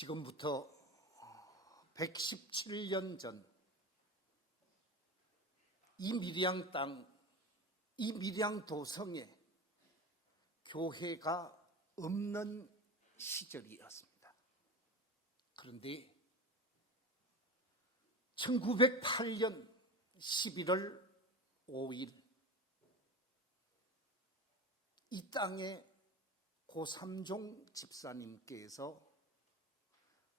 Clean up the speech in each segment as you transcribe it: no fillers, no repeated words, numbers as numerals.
지금부터 117년 전 이 밀양 땅, 이 밀양 도성에 교회가 없는 시절이었습니다. 그런데 1908년 11월 5일 이 땅에 고삼종 집사님께서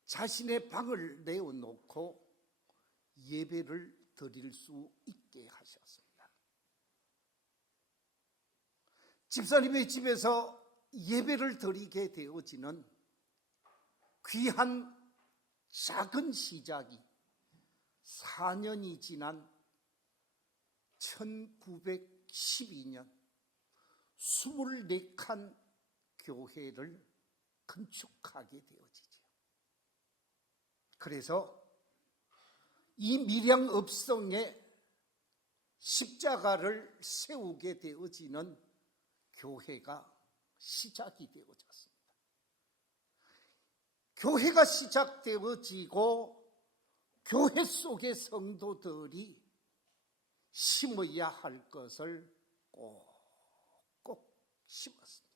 자신의 방을 내어놓고 예배를 드릴 수 있게 하셨습니다. 집사님의 집에서 예배를 드리게 되어지는 귀한 작은 시작이 4년이 지난 1912년 24칸 교회를 건축하게 되어지죠. 그래서 이 밀양읍성에 십자가를 세우게 되어지는 교회가 시작이 되어졌습니다. 교회가 시작되어지고 교회 속의 성도들이 심어야 할 것을 꼭꼭 심었습니다.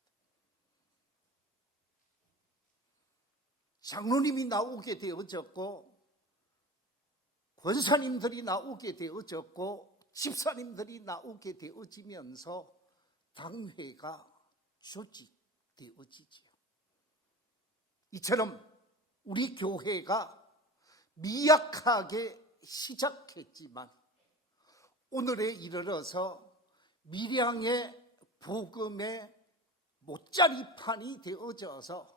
장로님이 나오게 되어졌고 권사님들이 나오게 되어졌고 집사님들이 나오게 되어지면서 당회가 조직되어지지요. 이처럼 우리 교회가 미약하게 시작했지만 오늘에 이르러서 밀양의 복음의 못자리판이 되어져서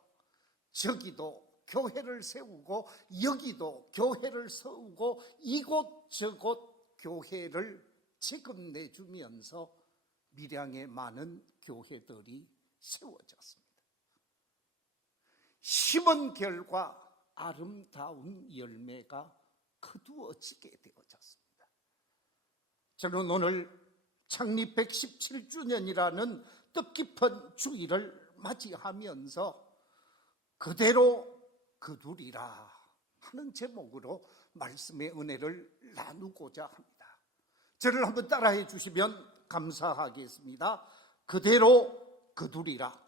저기도 교회를 세우고 여기도 교회를 세우고 이곳저곳 교회를 지금 내주면서 밀양에 많은 교회들이 세워졌습니다. 심은 결과 아름다운 열매가 거두어지게 되어졌습니다. 저는 오늘 창립 117주년이라는 뜻깊은 주일을 맞이하면서 그대로 거두리라 하는 제목으로 말씀의 은혜를 나누고자 합니다. 저를 한번 따라해 주시면 감사하겠습니다. 그대로 거두리라.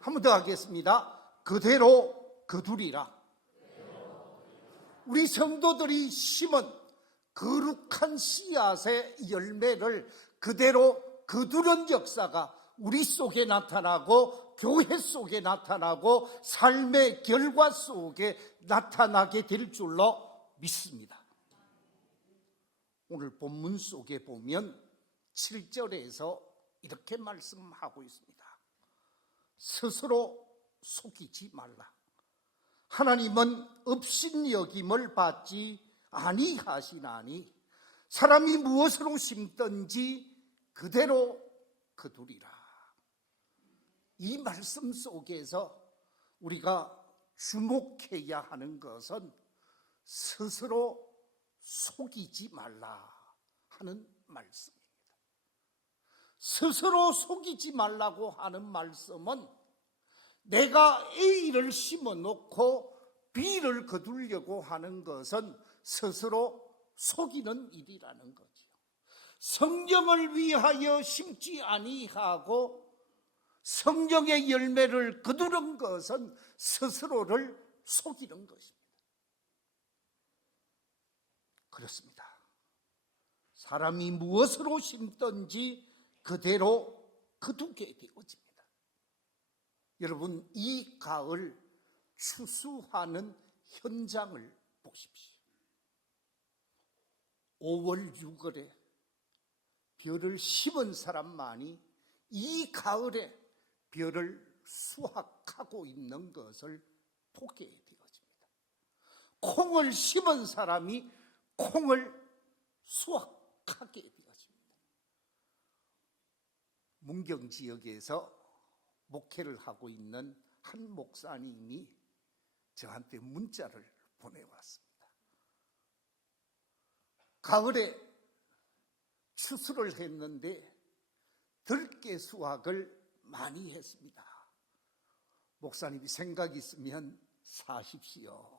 한 번 더 하겠습니다. 그대로 거두리라. 우리 성도들이 심은 거룩한 씨앗의 열매를 그대로 거두는 역사가 우리 속에 나타나고 교회 속에 나타나고 삶의 결과 속에 나타나게 될 줄로 믿습니다. 오늘 본문 속에 보면 7절에서 이렇게 말씀하고 있습니다. 스스로 속이지 말라. 하나님은 업신여김을 받지 아니하시나니 사람이 무엇으로 심든지 그대로 거두리라. 이 말씀 속에서 우리가 주목해야 하는 것은 스스로 속이지 말라 하는 말씀입니다. 스스로 속이지 말라고 하는 말씀은 내가 A를 심어놓고 B를 거두려고 하는 것은 스스로 속이는 일이라는 거죠. 성령을 위하여 심지 아니하고 성령의 열매를 거두는 것은 스스로를 속이는 것입니다. 그렇습니다. 사람이 무엇으로 심든지 그대로 거두게 되어집니다. 여러분, 이 가을 추수하는 현장을 보십시오. 5월 6월에 벼를 심은 사람만이 이 가을에 벼를 수확하고 있는 것을 보게 되어집니다. 콩을 심은 사람이 콩을 수확하게 되어집니다. 문경 지역에서 목회를 하고 있는 한 목사님이 저한테 문자를 보내왔습니다. 가을에 추수를 했는데 들깨 수확을 많이 했습니다. 목사님이 생각 있으면 사십시오.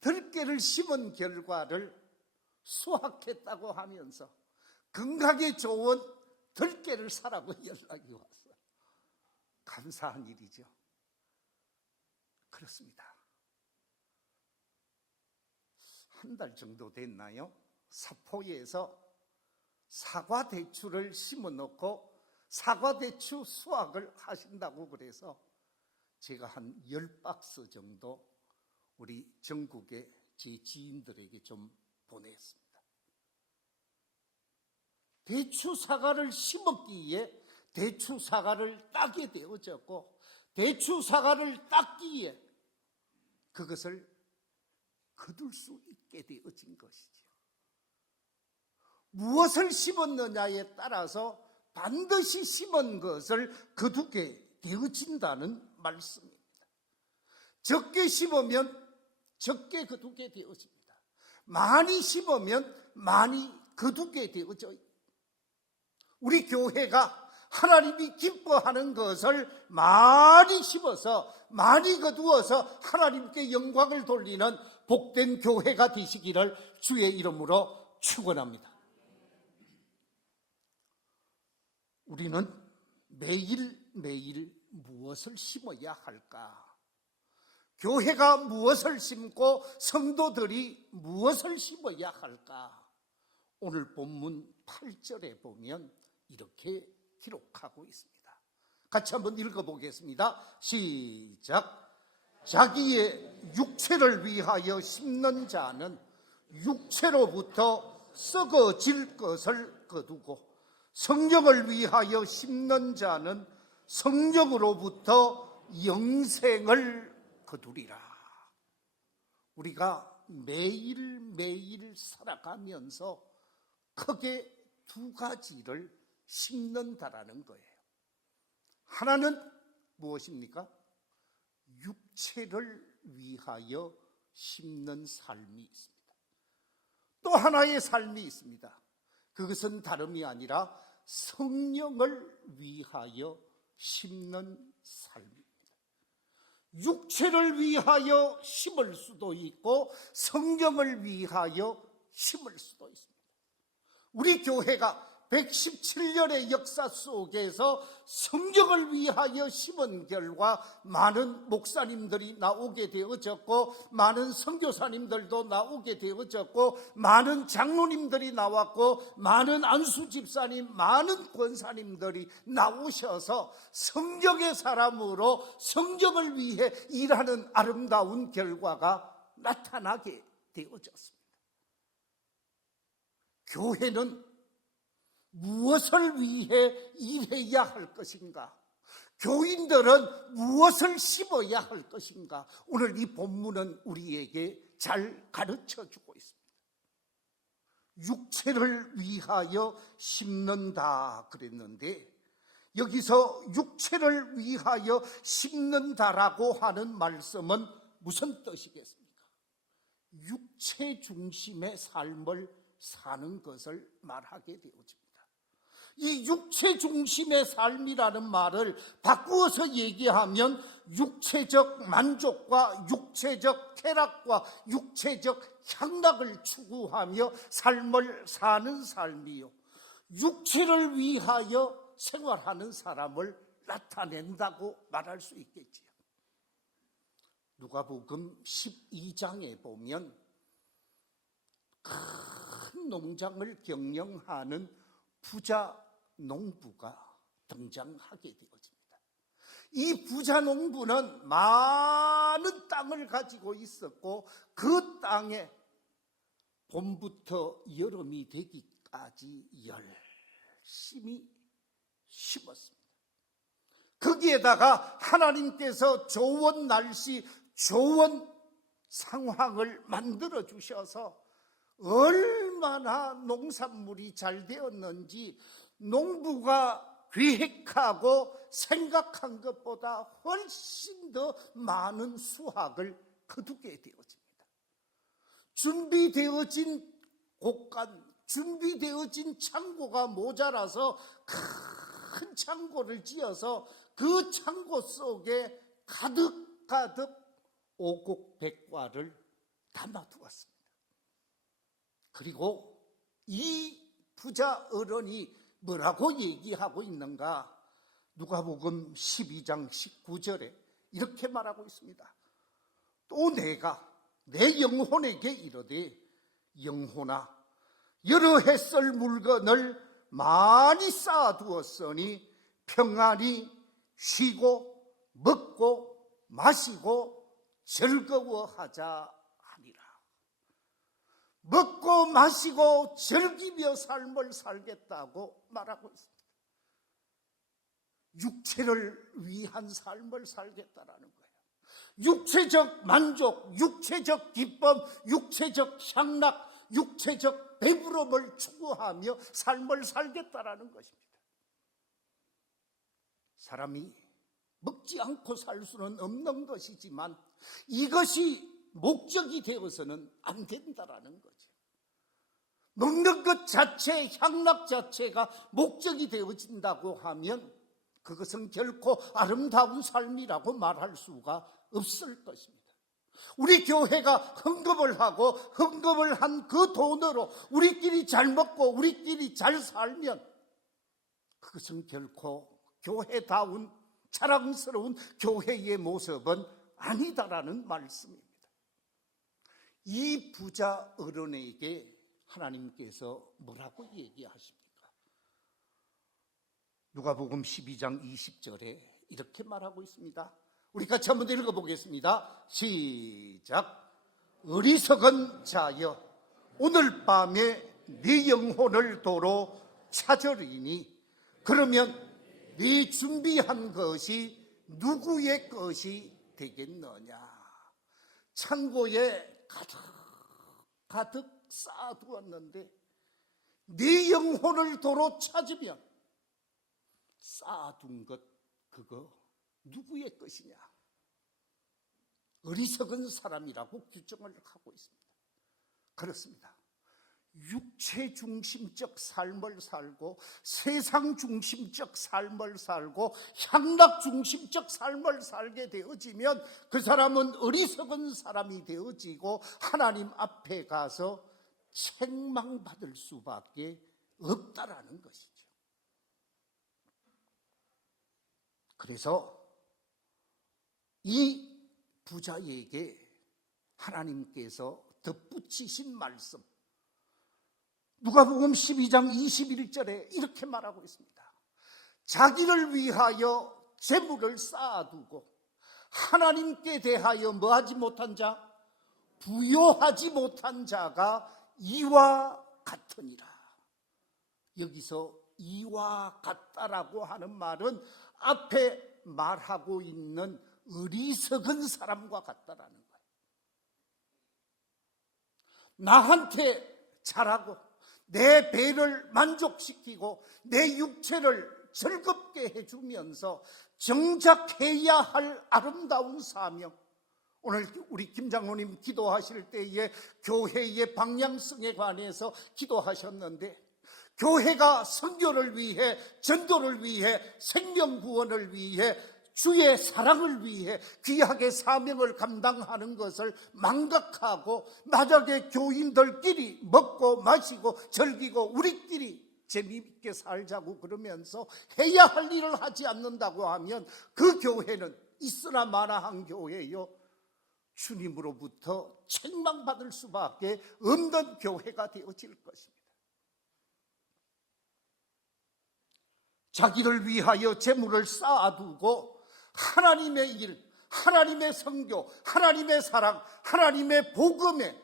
들깨를 심은 결과를 수확했다고 하면서 건강에 좋은 들깨를 사라고 연락이 왔어요. 감사한 일이죠. 그렇습니다. 한 달 정도 됐나요? 사포에서 사과대추를 심어놓고 사과대추 수확을 하신다고 그래서 제가 한 10박스 정도 우리 전국의 제 지인들에게 좀 보냈습니다. 대추 사과를 심었기에 대추 사과를 따게 되어졌고, 대추 사과를 땄기에 그것을 거둘 수 있게 되어진 것이죠. 무엇을 심었느냐에 따라서 반드시 심은 것을 거두게 되어진다는 말씀입니다. 적게 심으면 적게 거두게 되어집니다. 많이 심으면 많이 거두게 되어져요. 우리 교회가 하나님이 기뻐하는 것을 많이 심어서 많이 거두어서 하나님께 영광을 돌리는 복된 교회가 되시기를 주의 이름으로 축원합니다. 우리는 매일매일 무엇을 심어야 할까? 교회가 무엇을 심고 성도들이 무엇을 심어야 할까? 오늘 본문 8절에 보면 이렇게 기록하고 있습니다. 같이 한번 읽어보겠습니다. 시작. 자기의 육체를 위하여 심는 자는 육체로부터 썩어질 것을 거두고, 성령을 위하여 심는 자는 성령으로부터 영생을 거두리라. 우리가 매일매일 살아가면서 크게 두 가지를 심는다라는 거예요. 하나는 무엇입니까? 육체를 위하여 심는 삶이 있습니다. 또 하나의 삶이 있습니다. 그것은 다름이 아니라 성령을 위하여 심는 삶입니다. 육체를 위하여 심을 수도 있고 성령을 위하여 심을 수도 있습니다. 우리 교회가 117년의 역사 속에서 성령을 위하여 심은 결과 많은 목사님들이 나오게 되어졌고, 많은 선교사님들도 나오게 되어졌고, 많은 장로님들이 나왔고, 많은 안수 집사님, 많은 권사님들이 나오셔서 성령의 사람으로 성령을 위해 일하는 아름다운 결과가 나타나게 되어졌습니다. 교회는 무엇을 위해 일해야 할 것인가? 교인들은 무엇을 심어야 할 것인가? 오늘 이 본문은 우리에게 잘 가르쳐주고 있습니다. 육체를 위하여 심는다 그랬는데, 여기서 육체를 위하여 심는다라고 하는 말씀은 무슨 뜻이겠습니까? 육체 중심의 삶을 사는 것을 말하게 되어집니다. 이 육체 중심의 삶이라는 말을 바꾸어서 얘기하면 육체적 만족과 육체적 쾌락과 육체적 향락을 추구하며 삶을 사는 삶이요, 육체를 위하여 생활하는 사람을 나타낸다고 말할 수 있겠지요. 누가복음 12장에 보면 큰 농장을 경영하는 부자 농부가 등장하게 되어집니다. 이 부자 농부는 많은 땅을 가지고 있었고, 그 땅에 봄부터 여름이 되기까지 열심히 심었습니다. 거기에다가 하나님께서 좋은 날씨, 좋은 상황을 만들어 주셔서 얼마나 농산물이 잘 되었는지 농부가 계획하고 생각한 것보다 훨씬 더 많은 수확을 거두게 되어집니다. 준비되어진 곳간, 준비되어진 창고가 모자라서 큰 창고를 지어서 그 창고 속에 가득 가득 오곡백과를 담아두었습니다. 그리고 이 부자 어른이 뭐라고 얘기하고 있는가? 누가복음 12장 19절에 이렇게 말하고 있습니다. 또 내가 내 영혼에게 이르되 영혼아 여러 해 쓸 물건을 많이 쌓아두었으니 평안히 쉬고 먹고 마시고 즐거워하자 하니라. 먹고 마시고 즐기며 삶을 살겠다고 말하고 있습니다. 육체를 위한 삶을 살겠다라는 거예요. 육체적 만족, 육체적 기쁨, 육체적 향락, 육체적 배부름을 추구하며 삶을 살겠다라는 것입니다. 사람이 먹지 않고 살 수는 없는 것이지만 이것이 목적이 되어서는 안 된다라는 거죠. 먹는 것 자체, 향락 자체가 목적이 되어진다고 하면 그것은 결코 아름다운 삶이라고 말할 수가 없을 것입니다. 우리 교회가 헌금을 하고 헌금을 한 그 돈으로 우리끼리 잘 먹고 우리끼리 잘 살면 그것은 결코 교회다운 자랑스러운 교회의 모습은 아니다라는 말씀입니다. 이 부자 어른에게 하나님께서 뭐라고 얘기하십니까? 누가복음 12장 20절에 이렇게 말하고 있습니다. 우리 같이 한번 읽어보겠습니다. 시작. 어리석은 자여 오늘 밤에 네 영혼을 도로 찾으리니 그러면 네 준비한 것이 누구의 것이 되겠느냐. 창고에 가득 쌓아두었는데 네 영혼을 도로 찾으면 쌓아둔 것 그거 누구의 것이냐. 어리석은 사람이라고 규정을 하고 있습니다. 그렇습니다. 육체 중심적 삶을 살고 세상 중심적 삶을 살고 향락 중심적 삶을 살게 되어지면 그 사람은 어리석은 사람이 되어지고 하나님 앞에 가서 책망받을 수밖에 없다라는 것이죠. 그래서 이 부자에게 하나님께서 덧붙이신 말씀 누가복음 12장 21절에 이렇게 말하고 있습니다. 자기를 위하여 재물을 쌓아두고 하나님께 대하여 뭐하지 못한 자? 부요하지 못한 자가 이와 같으니라. 여기서 이와 같다라고 하는 말은 앞에 말하고 있는 어리석은 사람과 같다라는 거예요. 나한테 잘하고 내 배를 만족시키고 내 육체를 즐겁게 해주면서 정작 해야 할 아름다운 사명. 오늘 우리 김장로님 기도하실 때에 교회의 방향성에 관해서 기도하셨는데 교회가 선교를 위해 전도를 위해 생명구원을 위해 주의 사랑을 위해 귀하게 사명을 감당하는 것을 망각하고 만약에 교인들끼리 먹고 마시고 즐기고 우리끼리 재미있게 살자고 그러면서 해야 할 일을 하지 않는다고 하면 그 교회는 있으나 마나한 교회요 주님으로부터 책망받을 수밖에 없는 교회가 되어질 것입니다. 자기를 위하여 재물을 쌓아두고 하나님의 일, 하나님의 선교, 하나님의 사랑, 하나님의 복음에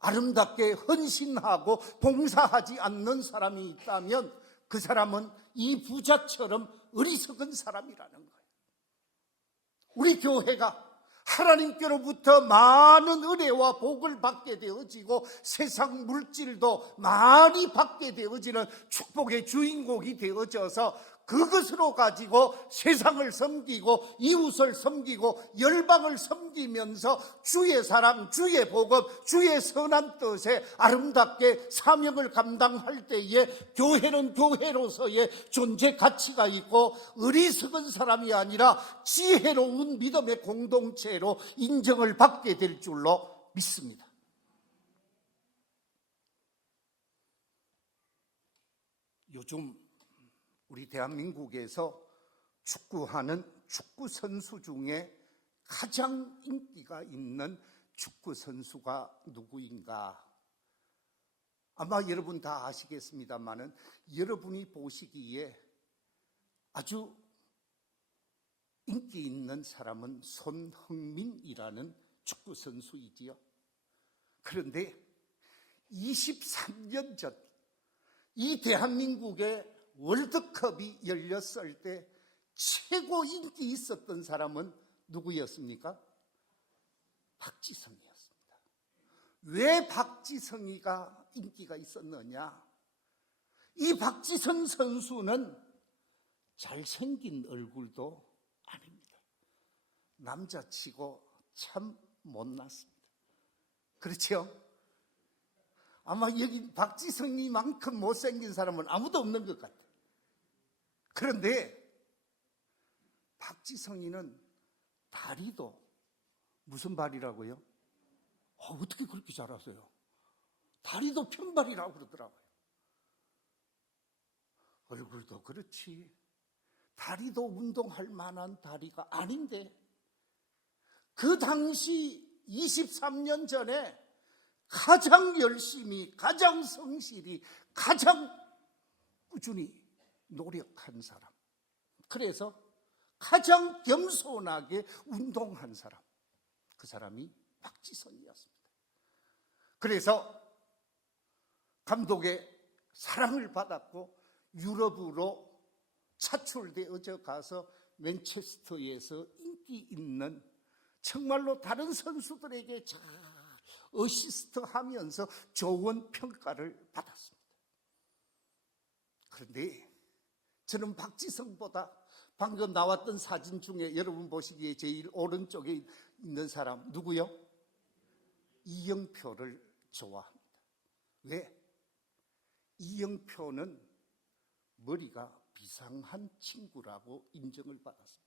아름답게 헌신하고 봉사하지 않는 사람이 있다면 그 사람은 이 부자처럼 어리석은 사람이라는 거예요. 우리 교회가 하나님께로부터 많은 은혜와 복을 받게 되어지고 세상 물질도 많이 받게 되어지는 축복의 주인공이 되어져서 그것으로 가지고 세상을 섬기고 이웃을 섬기고 열방을 섬기면서 주의 사랑, 주의 복음, 주의 선한 뜻에 아름답게 사명을 감당할 때에 교회는 교회로서의 존재 가치가 있고 어리석은 사람이 아니라 지혜로운 믿음의 공동체로 인정을 받게 될 줄로 믿습니다. 요즘 우리 대한민국에서 축구하는 축구 선수 중에 가장 인기가 있는 축구 선수가 누구인가? 아마 여러분 다 아시겠습니다만은 여러분이 보시기에 아주 인기 있는 사람은 손흥민이라는 축구 선수이지요. 그런데 23년 전 이 대한민국의 월드컵이 열렸을 때 최고 인기 있었던 사람은 누구였습니까? 박지성이었습니다. 왜 박지성이가 인기가 있었느냐? 이 박지성 선수는 잘생긴 얼굴도 아닙니다. 남자치고 참 못났습니다. 그렇죠? 아마 여기 박지성이만큼 못생긴 사람은 아무도 없는 것 같아요. 그런데 박지성이는 다리도 무슨 발이라고요? 어떻게 그렇게 잘하세요? 다리도 편발이라고 그러더라고요. 얼굴도 그렇지 다리도 운동할 만한 다리가 아닌데 그 당시 23년 전에 가장 열심히, 가장 성실히, 가장 꾸준히 노력한 사람, 그래서 가장 겸손하게 운동한 사람, 그 사람이 박지성이었습니다. 그래서 감독의 사랑을 받았고 유럽으로 차출되어져 가서 맨체스터에서 인기 있는 정말로 다른 선수들에게 잘 어시스트 하면서 좋은 평가를 받았습니다. 그런데 저는 박지성보다 방금 나왔던 사진 중에 여러분 보시기에 제일 오른쪽에 있는 사람 누구요? 이영표를 좋아합니다. 왜? 이영표는 머리가 비상한 친구라고 인정을 받았습니다.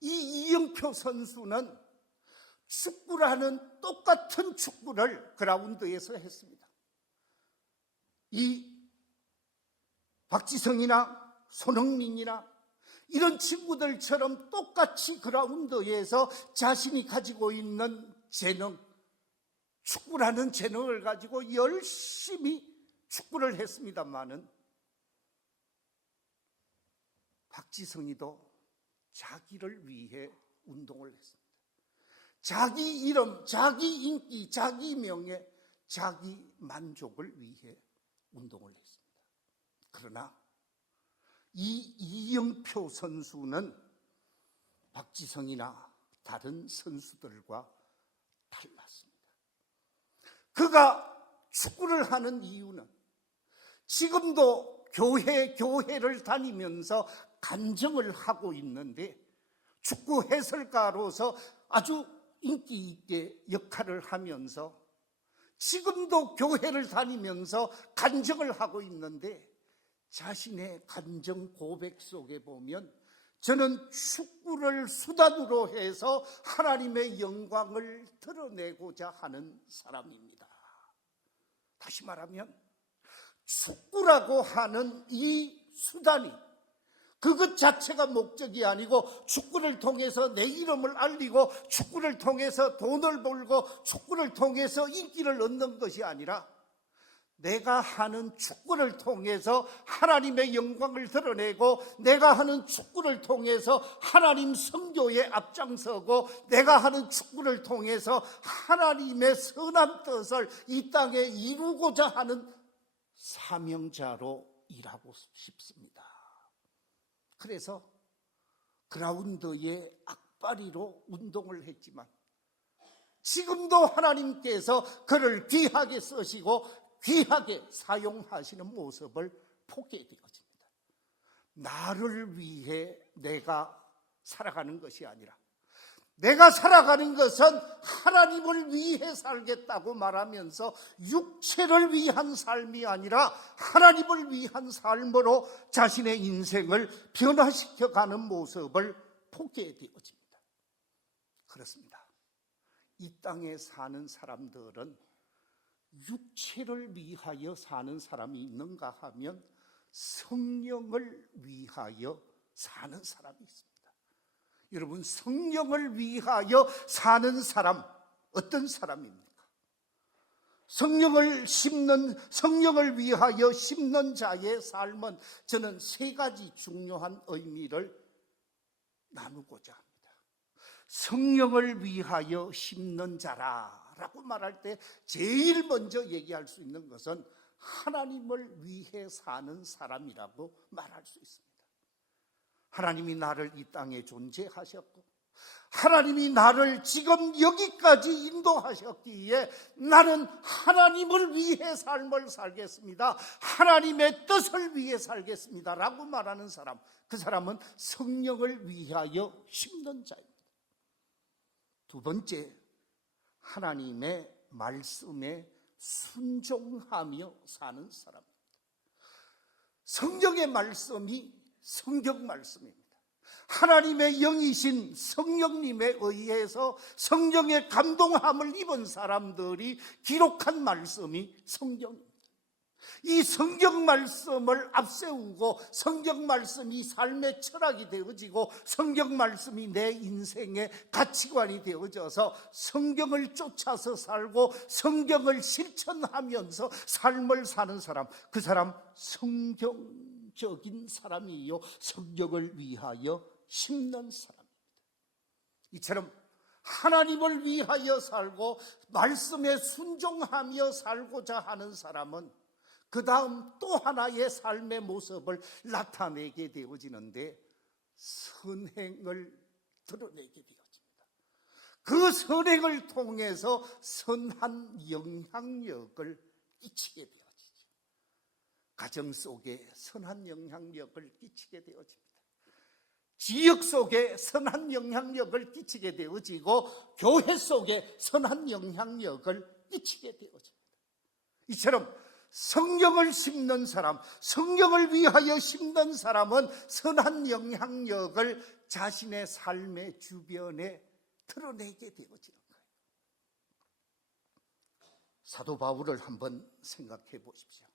이 이영표 선수는 축구라는 똑같은 축구를 그라운드에서 했습니다. 이 박지성이나 손흥민이나 이런 친구들처럼 똑같이 그라운드에서 자신이 가지고 있는 재능, 축구라는 재능을 가지고 열심히 축구를 했습니다마는 박지성이도 자기를 위해 운동을 했습니다. 자기 이름, 자기 인기, 자기 명예, 자기 만족을 위해 운동을 했습니다. 그러나 이 이영표 선수는 박지성이나 다른 선수들과 달랐습니다. 그가 축구를 하는 이유는 지금도 교회를 다니면서 간증을 하고 있는데 축구 해설가로서 아주 인기 있게 역할을 하면서 지금도 교회를 다니면서 간증을 하고 있는데 자신의 간증 고백 속에 보면 저는 축구를 수단으로 해서 하나님의 영광을 드러내고자 하는 사람입니다. 다시 말하면 축구라고 하는 이 수단이 그것 자체가 목적이 아니고 축구를 통해서 내 이름을 알리고 축구를 통해서 돈을 벌고 축구를 통해서 인기를 얻는 것이 아니라 내가 하는 축구를 통해서 하나님의 영광을 드러내고 내가 하는 축구를 통해서 하나님 선교에 앞장서고 내가 하는 축구를 통해서 하나님의 선한 뜻을 이 땅에 이루고자 하는 사명자로 일하고 싶습니다. 그래서 그라운드에 악바리로 운동을 했지만 지금도 하나님께서 그를 귀하게 쓰시고 귀하게 사용하시는 모습을 보게 되어집니다. 나를 위해 내가 살아가는 것이 아니라 내가 살아가는 것은 하나님을 위해 살겠다고 말하면서 육체를 위한 삶이 아니라 하나님을 위한 삶으로 자신의 인생을 변화시켜가는 모습을 보게 되어집니다. 그렇습니다. 이 땅에 사는 사람들은 육체를 위하여 사는 사람이 있는가 하면 성령을 위하여 사는 사람이 있습니다. 여러분, 성령을 위하여 사는 사람, 어떤 사람입니까? 성령을 위하여 심는 자의 삶은 저는 세 가지 중요한 의미를 나누고자 합니다. 성령을 위하여 심는 자라라고 말할 때 제일 먼저 얘기할 수 있는 것은 하나님을 위해 사는 사람이라고 말할 수 있습니다. 하나님이 나를 이 땅에 존재하셨고 하나님이 나를 지금 여기까지 인도하셨기에 나는 하나님을 위해 삶을 살겠습니다. 하나님의 뜻을 위해 살겠습니다 라고 말하는 사람, 그 사람은 성령을 위하여 심는 자입니다. 두 번째, 하나님의 말씀에 순종하며 사는 사람입니다. 성령의 말씀이 성경 말씀입니다. 하나님의 영이신 성령님에 의해서 성령의 감동함을 입은 사람들이 기록한 말씀이 성경입니다. 이 성경 말씀을 앞세우고 성경 말씀이 삶의 철학이 되어지고 성경 말씀이 내 인생의 가치관이 되어져서 성경을 쫓아서 살고 성경을 실천하면서 삶을 사는 사람, 그 사람 성경적인 사람이요 성경을 위하여 심는 사람입니다. 이처럼 하나님을 위하여 살고 말씀에 순종하며 살고자 하는 사람은 그 다음 또 하나의 삶의 모습을 나타내게 되어지는데 선행을 드러내게 되어집니다. 그 선행을 통해서 선한 영향력을 끼치게 되어지죠. 가정 속에 선한 영향력을 끼치게 되어집니다. 지역 속에 선한 영향력을 끼치게 되어지고 교회 속에 선한 영향력을 끼치게 되어집니다. 이처럼 성경을 심는 사람, 성경을 위하여 심는 사람은 선한 영향력을 자신의 삶의 주변에 드러내게 되어지는 거예요. 사도 바울을 한번 생각해 보십시오.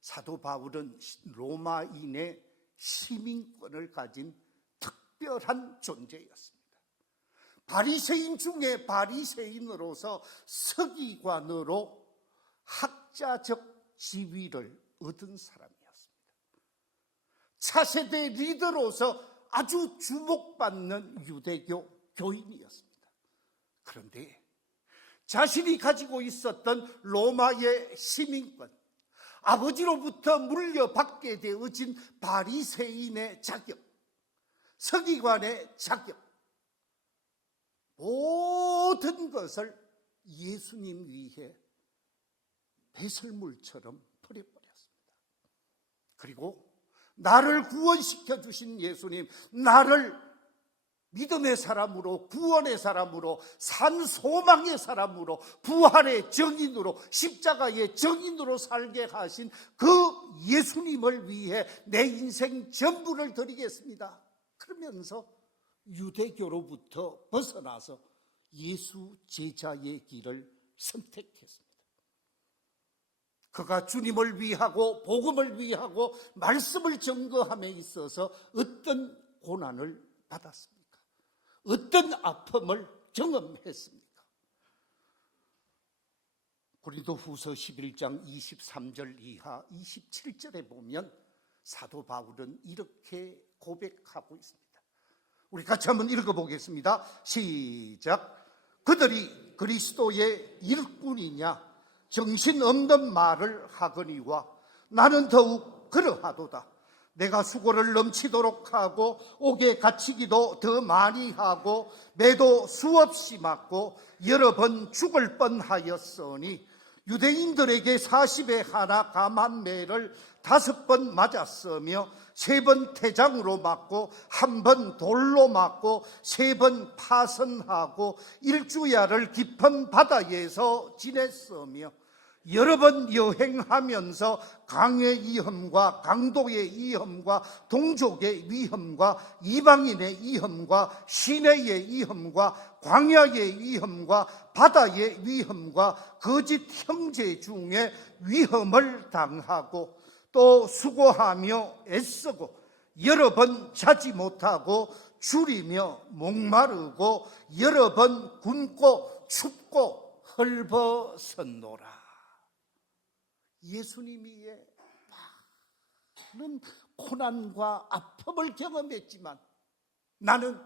사도 바울은 로마인의 시민권을 가진 특별한 존재였습니다. 바리새인 중에 바리새인으로서 서기관으로 학자적 지위를 얻은 사람이었습니다. 차세대 리더로서 아주 주목받는 유대교 교인이었습니다. 그런데 자신이 가지고 있었던 로마의 시민권, 아버지로부터 물려받게 되어진 바리새인의 자격, 서기관의 자격, 모든 것을 예수님 위해 배설물처럼 버려버렸습니다. 그리고 나를 구원시켜 주신 예수님, 나를 믿음의 사람으로, 구원의 사람으로, 산 소망의 사람으로, 부활의 정인으로, 십자가의 정인으로 살게 하신 그 예수님을 위해 내 인생 전부를 드리겠습니다. 그러면서 유대교로부터 벗어나서 예수 제자의 길을 선택했습니다. 그가 주님을 위하고 복음을 위하고 말씀을 증거함에 있어서 어떤 고난을 받았습니까? 어떤 아픔을 경험했습니까? 고린도후서 11장 23절 이하 27절에 보면 사도 바울은 이렇게 고백하고 있습니다. 우리 같이 한번 읽어보겠습니다. 시작. 그들이 그리스도의 일꾼이냐 정신없는 말을 하거니와 나는 더욱 그러하도다. 내가 수고를 넘치도록 하고 옥에 갇히기도 더 많이 하고 매도 수없이 맞고 여러 번 죽을 뻔하였으니 유대인들에게 40에 하나 감한 매를 5번 맞았으며 3번 태장으로 맞고 1번 돌로 맞고 3번 파선하고 1주야를 깊은 바다에서 지냈으며 여러 번 여행하면서 강의 위험과 강도의 위험과 동족의 위험과 이방인의 위험과 시내의 위험과 광야의 위험과 바다의 위험과 거짓 형제 중에 위험을 당하고 또 수고하며 애쓰고 여러 번 자지 못하고 줄이며 목마르고 여러 번 굶고 춥고 헐벗었노라. 예수님이 많은 고난과 아픔을 경험했지만 나는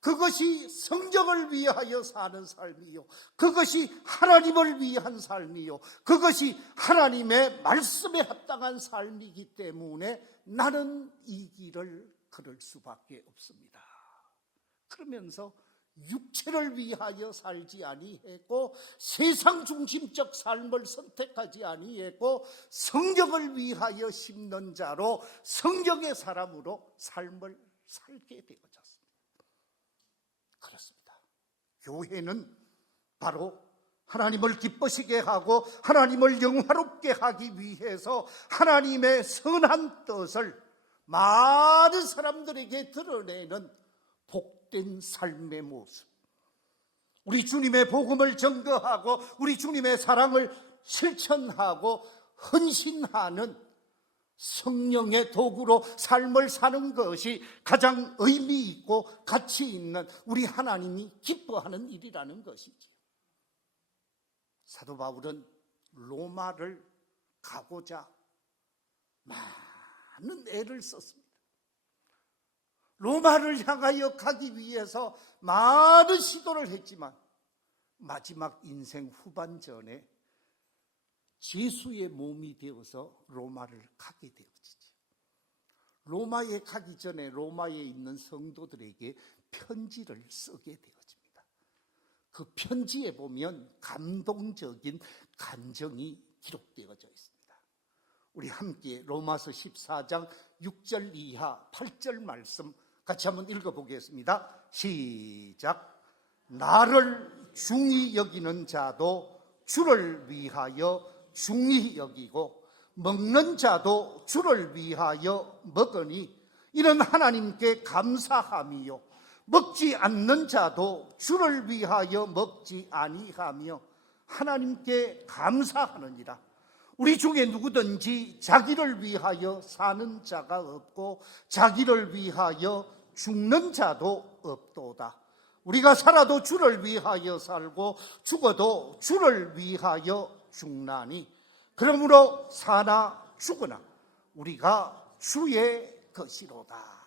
그것이 성경을 위하여 사는 삶이요, 그것이 하나님을 위한 삶이요, 그것이 하나님의 말씀에 합당한 삶이기 때문에 나는 이 길을 걸을 수밖에 없습니다. 그러면서 육체를 위하여 살지 아니했고 세상 중심적 삶을 선택하지 아니했고 성경을 위하여 심는 자로 성경의 사람으로 삶을 살게 되어졌습니다. 그렇습니다. 교회는 바로 하나님을 기쁘시게 하고 하나님을 영화롭게 하기 위해서 하나님의 선한 뜻을 많은 사람들에게 드러내는 복된 삶의 모습, 우리 주님의 복음을 증거하고 우리 주님의 사랑을 실천하고 헌신하는 성령의 도구로 삶을 사는 것이 가장 의미 있고 가치 있는 우리 하나님이 기뻐하는 일이라는 것이지요. 사도 바울은 로마를 가고자 많은 애를 썼습니다. 로마를 향하여 가기 위해서 많은 시도를 했지만 마지막 인생 후반전에 예수의 몸이 되어서 로마를 가게 되어지죠. 로마에 가기 전에 로마에 있는 성도들에게 편지를 쓰게 되어집니다. 그 편지에 보면 감동적인 감정이 기록되어져 있습니다. 우리 함께 로마서 14장 6절 이하 8절 말씀 같이 한번 읽어보겠습니다. 시작. 나를 중히 여기는 자도 주를 위하여 중히 여기고 먹는 자도 주를 위하여 먹으니 이는 하나님께 감사함이요 먹지 않는 자도 주를 위하여 먹지 아니하며 하나님께 감사하느니라. 우리 중에 누구든지 자기를 위하여 사는 자가 없고 자기를 위하여 죽는 자도 없도다. 우리가 살아도 주를 위하여 살고 죽어도 주를 위하여 죽나니 그러므로 사나 죽으나 우리가 주의 것이로다.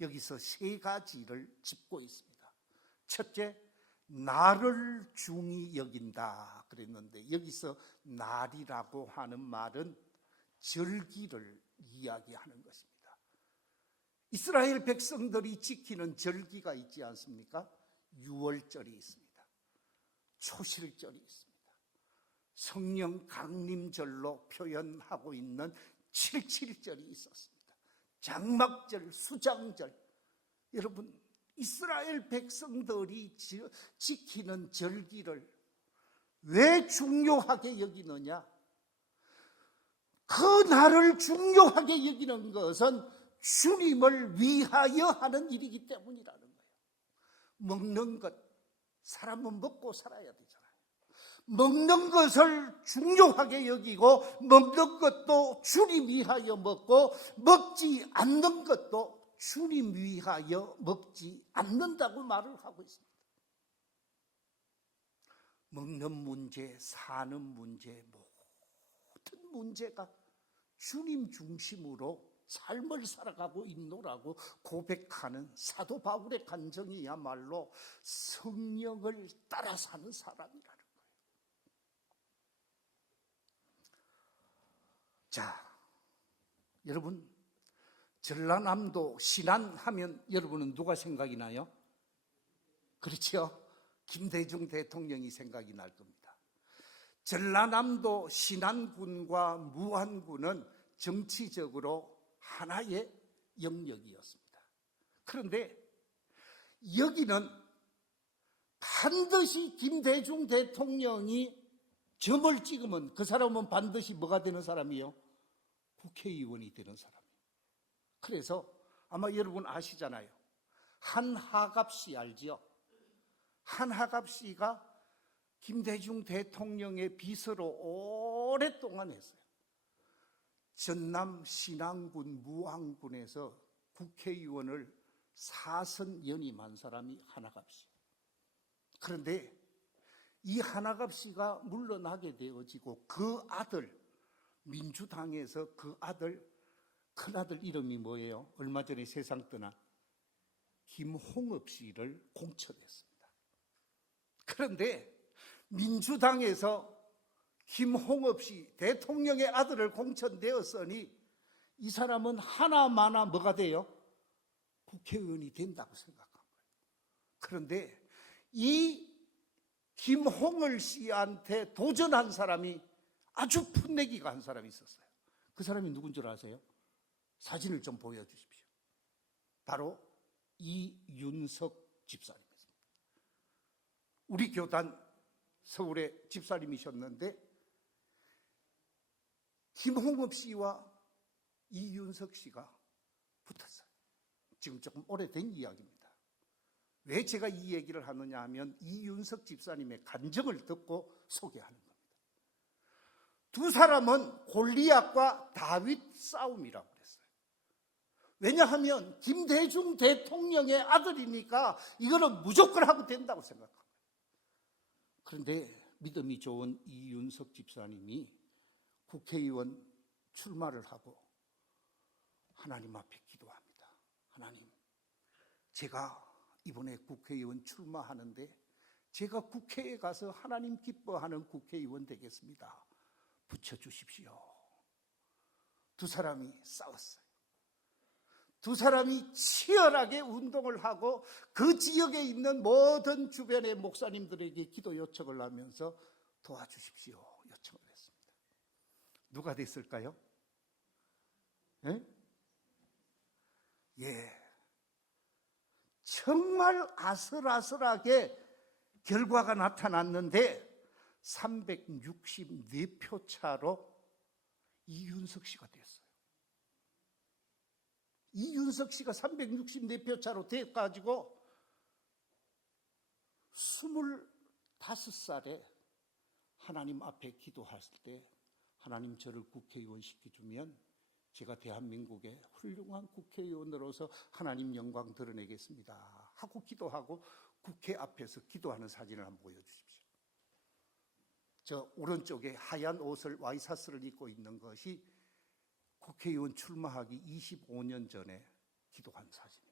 여기서 3가지를 짚고 있습니다. 첫째, 나를 중히 여긴다 그랬는데 여기서 날이라고 하는 말은 절기를 이야기하는 것입니다. 이스라엘 백성들이 지키는 절기가 있지 않습니까? 유월절이 있습니다. 초실절이 있습니다. 성령 강림절로 표현하고 있는 77절이 있었습니다. 장막절, 수장절. 여러분, 이스라엘 백성들이 지키는 절기를 왜 중요하게 여기느냐? 그 날을 중요하게 여기는 것은 주님을 위하여 하는 일이기 때문이라는 거예요. 먹는 것, 사람은 먹고 살아야 되잖아요. 먹는 것을 중요하게 여기고 먹는 것도 주님 위하여 먹고 먹지 않는 것도 주님 위하여 먹지 않는다고 말을 하고 있습니다. 먹는 문제, 사는 문제, 모든 문제가 주님 중심으로 삶을 살아가고 있노라고 고백하는 사도 바울의 간증이야말로 성령을 따라 사는 사람이라는 거예요. 자, 여러분, 전라남도 신안하면 여러분은 누가 생각이 나요? 그렇죠? 김대중 대통령이 생각이 날 겁니다. 전라남도 신안군과 무안군은 정치적으로 하나의 영역이었습니다. 그런데 여기는 반드시 김대중 대통령이 점을 찍으면 그 사람은 반드시 뭐가 되는 사람이요? 국회의원이 되는 사람이에요. 그래서 아마 여러분 아시잖아요. 한하갑 씨 알지요? 한하갑 씨가 김대중 대통령의 비서로 오랫동안 했어요. 전남 신안군 무안군에서 국회의원을 4선 연임한 사람이 한하갑 씨. 그런데 이 한하갑 씨가 물러나게 되어지고 그 아들, 민주당에서 그 아들, 큰아들 이름이 뭐예요? 얼마 전에 세상 떠난 김홍업 씨를 공천했습니다. 그런데 민주당에서 김홍업 씨, 대통령의 아들을 공천되었으니 이 사람은 하나마나 뭐가 돼요? 국회의원이 된다고 생각한 거예요. 그런데 이 김홍을 씨한테 도전한 사람이 아주 풋내기가 한 사람이 있었어요. 그 사람이 누군 줄 아세요? 사진을 좀 보여주십시오. 바로 이윤석 집사님입니다. 우리 교단 서울의 집사님이셨는데 김홍업 씨와 이윤석 씨가 붙었어요. 지금 조금 오래된 이야기입니다. 왜 제가 이 얘기를 하느냐 하면 이윤석 집사님의 간증을 듣고 소개하는 겁니다. 두 사람은 골리앗과 다윗 싸움이라고 그랬어요. 왜냐하면 김대중 대통령의 아들이니까 이거는 무조건 하고 된다고 생각합니다. 그런데 믿음이 좋은 이윤석 집사님이 국회의원 출마를 하고 하나님 앞에 기도합니다. 하나님, 제가 이번에 국회의원 출마하는데 제가 국회에 가서 하나님 기뻐하는 국회의원 되겠습니다. 붙여주십시오. 두 사람이 싸웠어요. 두 사람이 치열하게 운동을 하고 그 지역에 있는 모든 주변의 목사님들에게 기도 요청을 하면서 도와주십시오 요청을 했습니다. 누가 됐을까요? 정말 아슬아슬하게 결과가 나타났는데 364표 차로 이윤석 씨가 됐어요. 이윤석 씨가 364표 차로 돼가지고 25살에 하나님 앞에 기도할 때 하나님 저를 국회의원 시켜주면 제가 대한민국의 훌륭한 국회의원으로서 하나님 영광 드러내겠습니다 하고 기도하고 국회 앞에서 기도하는 사진을 한번 보여주십시오. 저 오른쪽에 하얀 옷을 와이셔츠를 입고 있는 것이 국회의원 출마하기 25년 전에 기도한 사진입니다.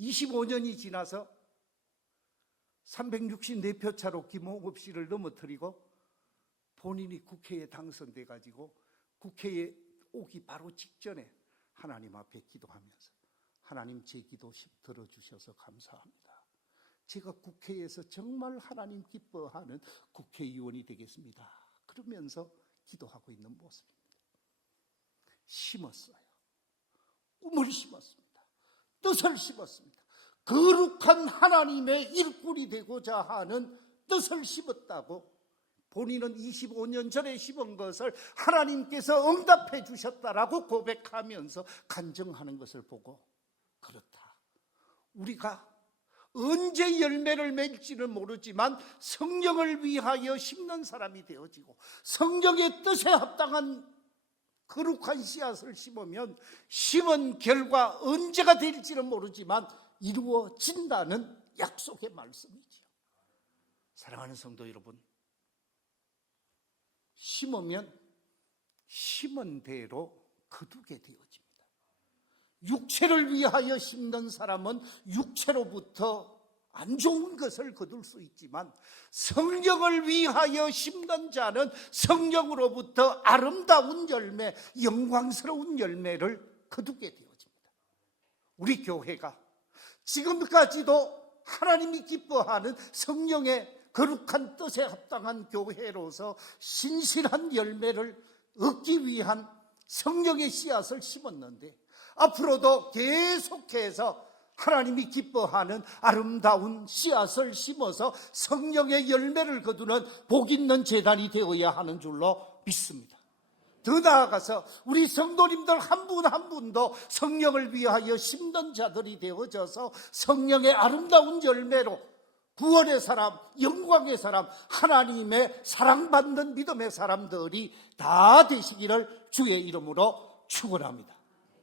25년이 지나서 364표 차로 김홍업 씨를 넘어뜨리고 본인이 국회에 당선돼 가지고 국회에 오기 바로 직전에 하나님 앞에 기도하면서 하나님 제 기도식 들어주셔서 감사합니다. 제가 국회에서 정말 하나님 기뻐하는 국회의원이 되겠습니다. 그러면서 기도하고 있는 모습입니다. 심었어요. 꿈을 심었습니다. 뜻을 심었습니다. 거룩한 하나님의 일꾼이 되고자 하는 뜻을 심었다고 본인은 25년 전에 심은 것을 하나님께서 응답해 주셨다라고 고백하면서 간증하는 것을 보고 그렇다. 우리가 언제 열매를 맺을지는 모르지만 성령을 위하여 심는 사람이 되어지고 성령의 뜻에 합당한 거룩한 씨앗을 심으면 심은 결과 언제가 될지는 모르지만 이루어진다는 약속의 말씀이지요. 사랑하는 성도 여러분, 심으면 심은 대로 거두게 되어집니다. 육체를 위하여 심는 사람은 육체로부터 안 좋은 것을 거둘 수 있지만 성령을 위하여 심는 자는 성령으로부터 아름다운 열매, 영광스러운 열매를 거두게 되어집니다. 우리 교회가 지금까지도 하나님이 기뻐하는 성령의 거룩한 뜻에 합당한 교회로서 신실한 열매를 얻기 위한 성령의 씨앗을 심었는데 앞으로도 계속해서 하나님이 기뻐하는 아름다운 씨앗을 심어서 성령의 열매를 거두는 복 있는 재단이 되어야 하는 줄로 믿습니다. 더 나아가서 우리 성도님들 한 분 한 분도 성령을 위하여 심는 자들이 되어져서 성령의 아름다운 열매로 구원의 사람, 영광의 사람, 하나님의 사랑받는 믿음의 사람들이 다 되시기를 주의 이름으로 축원합니다.